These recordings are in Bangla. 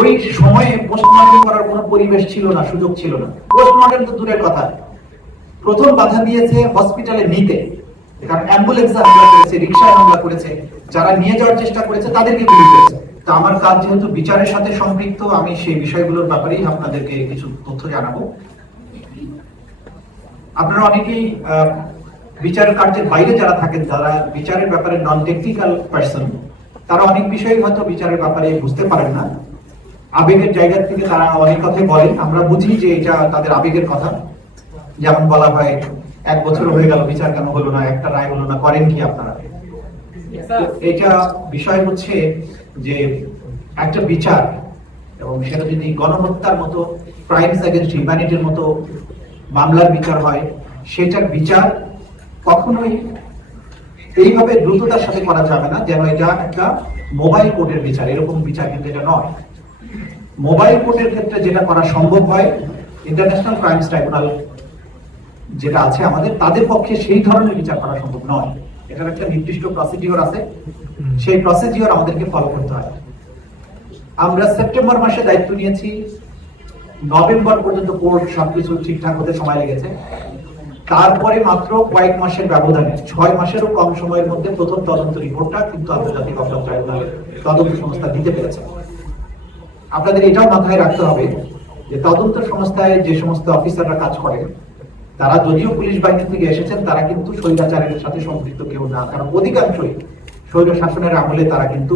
ওই সময়ে পোস্টমর্টেম করার কোনো পরিবেশ ছিল না, সুযোগ ছিল না। পোস্টমর্টেম তো দূরের কথা, প্রথম বাধা দিয়েছে হসপিটালে নিতে, কারণ অ্যাম্বুলেন্সে হামলা করেছে, রিকশায় হামলা করেছে, যারা নিয়ে যাওয়ার চেষ্টা করেছে তাদেরকে গুলি করেছে। তো আমার কাজ যেহেতু বিচারের সাথে সম্পৃক্ত, আমি সেই বিষয়গুলোর ব্যাপারেই আপনাদেরকে কিছু তথ্য জানাবো। আপনারা অনেকেই বিচার কার্যের বাইরে যারা থাকেন, যারা বিচারের ব্যাপারে নন টেকনিক্যাল পার্সন, তারা অনেক বিষয় হয়তো বিচারের ব্যাপারে বুঝতে পারেন না। আবেগের জায়গা থেকে তারা অনেক কথাই বলেন, আমরা বুঝি যে এটা তাদের আবেগের কথা। যেমন বলা হয় 1 বছর হয়ে গেল, বিচার কেন হলো না, একটা রায় হলো না, করেন কি আপনারা? এটা বিষয় হচ্ছে যে একটা বিচার, এবং সেটা যদি গণহত্যার মতো, ক্রাইমস এগেইনস্ট হিউম্যানিটির মতো মামলার বিচার হয়, সেটার বিচার কখনোই এইভাবে দ্রুততার সাথে করা যাবে না যেন এটা একটা মোবাইল কোর্টের বিচার। এরকম বিচার কিন্তু এটা নয়। মোবাইল কোর্টের ক্ষেত্রে যেটা করা সম্ভব হয়, ইন্টারন্যাশনাল ক্রাইমস ট্রাইব্যুনাল যেটা আছে আমাদের, তাদের পক্ষে সেই ধরনের বিচার করা সম্ভব নয়। এটার একটা নির্দিষ্ট প্রসিডিওর আছে, সেই প্রসিডিওর আমাদেরকে ফলো করতে হয়। আমরা সেপ্টেম্বর মাসে দায়িত্ব নিয়েছি, নভেম্বর পর্যন্ত কোর্ট সবকিছু ঠিকঠাক হতে সময় লেগেছে। তারপরে মাত্র কয়েক মাসের ব্যবধানে, 6 মাসেরও কম সময়ের মধ্যে প্রথম তদন্ত রিপোর্টটা কিন্তু আন্তর্জাতিক অপরাধ ট্রাইব্যুনালের তদন্ত সংস্থা দিতে পেরেছে। আপনাদের এটাও মাথায় রাখতে হবে যে তদন্ত সংস্থায় যে সমস্ত অফিসাররা কাজ করেন, তারা যদিও পুলিশ বাহিনী থেকে এসেছেন, তারা কিন্তু স্বৈরাচারের সাথে সম্পৃক্ত কেউ না। কারণ অধিকাংশই স্বৈর শাসনের আমলে তারা কিন্তু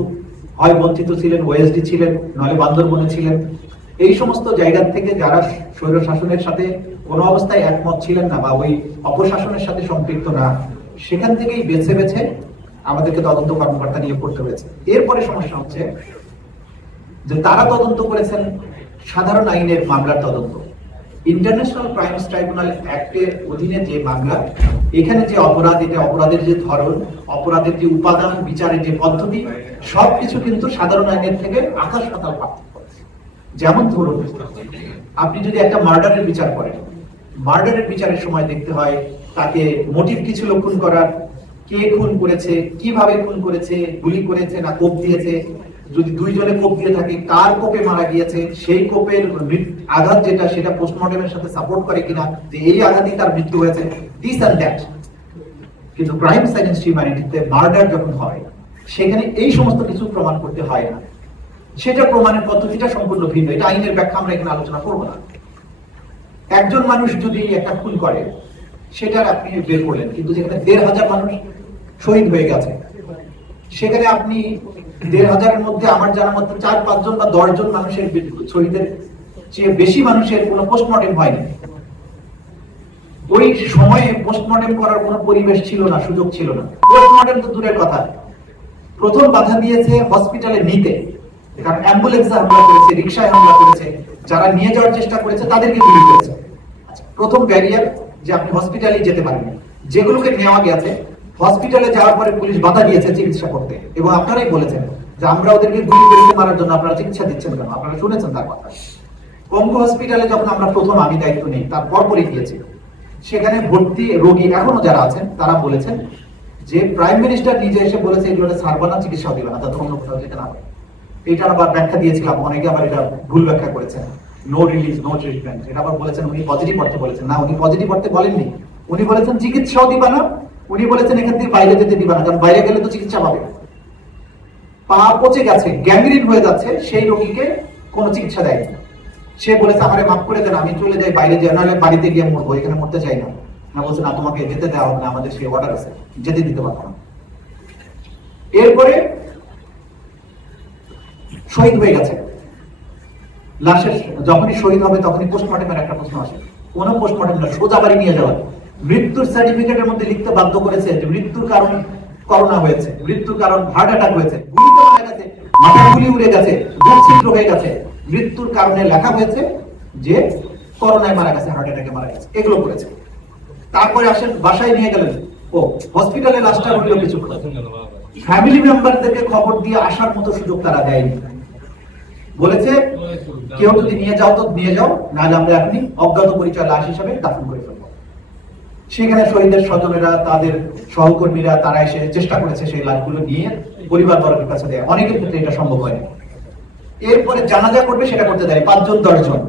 হয় বঞ্চিত ছিলেন, ওএসডি ছিলেন, নয় বান্দরবনে ছিলেন। এই সমস্ত জায়গা থেকে যারা স্বৈর শাসনের সাথে কোনো অবস্থায় একমত ছিলেন না বা ওই অপশাসনের সাথে সম্পৃক্ত না, সেখান থেকেই বেছে বেছে আমাদেরকে তদন্ত কর্মকর্তা নিয়োগ করতে হয়েছে। এরপরে সমস্যা হচ্ছে যে তারা তদন্ত করেছেন সাধারণ আইনের মামলার তদন্ত। ইন্টারন্যাশনাল ক্রাইমস ট্রাইব্যুনাল অ্যাক্টের অধীনে যে মামলা, এখানে যে অপরাধ, এটা অপরাধের যে ধরন, অপরাধের যে উপাদান, বিচারের যে পদ্ধতি, সবকিছু কিন্তু সাধারণ আইনের থেকে আকাশ পাতাল পার্থক্য। যেমন ধরুন, আপনি যদি একটা মার্ডারের বিচার করেন, মার্ডারের বিচারের সময় দেখতে হয় তাকে মোটিভ কিছু লক্ষণ করার, কে খুন করেছে, কিভাবে খুন করেছে, গুলি করেছে না কোপ দিয়েছে, যদি 2 জনে কোপ দিয়ে থাকে কার কোপে মারা গিয়েছে, সেই কোপের আঘাত যেটা সেটা পোস্টমর্টমের সাথে সাপোর্ট করে কিনা, যে এই আঘাতই তার মৃত্যু হয়েছে, দিস এন্ড দ্যাট। কিন্তু ক্রাইমস এগেইনস্ট হিউম্যানিটিতে মার্ডার যখন হয়, সেখানে এই সমস্ত কিছু প্রমাণ করতে হয় না। সেটা প্রমাণের পদ্ধতিটা সম্পূর্ণ ভিন্ন। এটা আইনের ব্যাখ্যা আমরা এখানে আলোচনা করবো না। একজন মানুষ যদি একটা খুন করে, সেটার আপনি বের করলেন, কিন্তু যেখানে 1,500 মানুষ শহীদ হয়ে গেছে, সেখানে আপনি 1,500-এর মধ্যে আমার জানা মতো 4-5 জন বা 10 জন মানুষের শহীদের চেয়ে বেশি মানুষের কোনো পোস্টমর্টেম হয়নি। ওই সময়ে পোস্টমর্টেম করার কোনো পরিবেশ ছিল না, সুযোগ ছিল না। পোস্টমর্টেম তো দূরের কথা, প্রথম বাধা দিয়েছে হসপিটালে নিতে, কারণ অ্যাম্বুলেন্সে হামলা করেছে, রিকশায় হামলা করেছে, যারা নিয়ে যাওয়ার চেষ্টা করেছে তাদেরকে গুলি করেছে। প্রথম ব্যারিয়ার যে আপনি হসপিটালে যেতে পারেন। যেগুলোকে নেওয়া গেছে, হসপিটালে যাওয়ার পরে পুলিশ বাধা দিয়েছে চিকিৎসা করতে, এবং আপনারাই বলেছেন যে আমরা ওদেরকে গুলি করে মারার জন্য আপনারা চিকিৎসা দিচ্ছেন কেন? আপনারা শুনেছেন তার কথা। পঙ্গু হসপিটালে যখন আমরা প্রথম আমি দায়িত্ব নিই, তারপর পরে গিয়েছি, সেখানে ভর্তি রোগী এখনো যারা আছেন তারা বলেছেন যে প্রাইম মিনিস্টার নিজে এসে বলেছে এগুলো ছাড়বা না, চিকিৎসা দিবে না, তাদের অন্য কোথাও যেতে না হবে। এটা আবার ব্যাখ্যা দিয়েছিলাম, অনেকে আবার এটা ভুল ব্যাখ্যা করেছেন, নো রিলিজ নো ট্রিটমেন্ট। এটা আবার বলেছেন উনি পজিটিভ অর্থে বলেছেন, না উনি পজিটিভ অর্থে বলেননি। উনি বলেছেন চিকিৎসাও দিবা না, উনি বলেছেন এখান থেকে বাইরে যেতে দিবা না, কারণ বাইরে গেলে তো চিকিৎসা পাবে। পা পচে গেছে, গ্যাংগ্রিন হয়ে যাচ্ছে, সেই রোগীকে কোনো চিকিৎসা দেয়নি। সে বলেছে আমারে মাফ করে দেন, আমি চলে যাই, বাইরে যাই, নাহলে বাড়িতে গিয়ে মরবো, এখানে মরতে চাই না। না, বলছে না, তোমাকে যেতে দেওয়া হবে না, আমাদের সেই অর্ডার আছে, যেতে দিতে পারবো না। এরপরে শহীদ হয়ে গেছে, লাশের যখনই শহীদ হবে তখনই পোস্টমর্টমের একটা প্রশ্ন আসে। কোন পোস্টমর্টম না, সোজা বাড়ি নিয়ে যাওয়া। মৃত্যুর সার্টিফিকেটের মধ্যে লিখতে বাধ্য করেছে যে মৃত্যুর কারণ করোনা হয়েছে, মৃত্যুর কারণ হার্ট অ্যাটাক হয়েছে, গুলিতে মারা গেছে, মাথা গুলি উড়ে গেছে, বুক ছিদ্র হয়ে গেছে, মৃত্যুর কারণে লেখা হয়েছে যে করোনায় মারা গেছে, হার্ট অ্যাটাকে মারা গেছে, এগুলো করেছে। তারপরে আসেন বাসায় নিয়ে গেলেন, ও হসপিটালে লাশটা হলো কিছু, ফ্যামিলি মেম্বারদেরকে খবর দিয়ে আসার মতো সুযোগ তারা দেয়নি। বলেছে কেউ যদি নিয়ে যাও তো নিয়ে যাও, নাহলে আমরা এখনই অজ্ঞাত পরিচয় লাশ হিসাবে দাফন করে ফেলবো। সেখানে শহীদের স্বজনেরা, তাদের সহকর্মীরা, তারা এসে চেষ্টা করেছে সেই লাশগুলো নিয়ে পরিবার বর্গের কাছে দেয়। অনেকের ক্ষেত্রে এটা সম্ভব হয়নি। এরপরে জানাজা করবে সেটা করতে দেয় 5 জন 10 জন।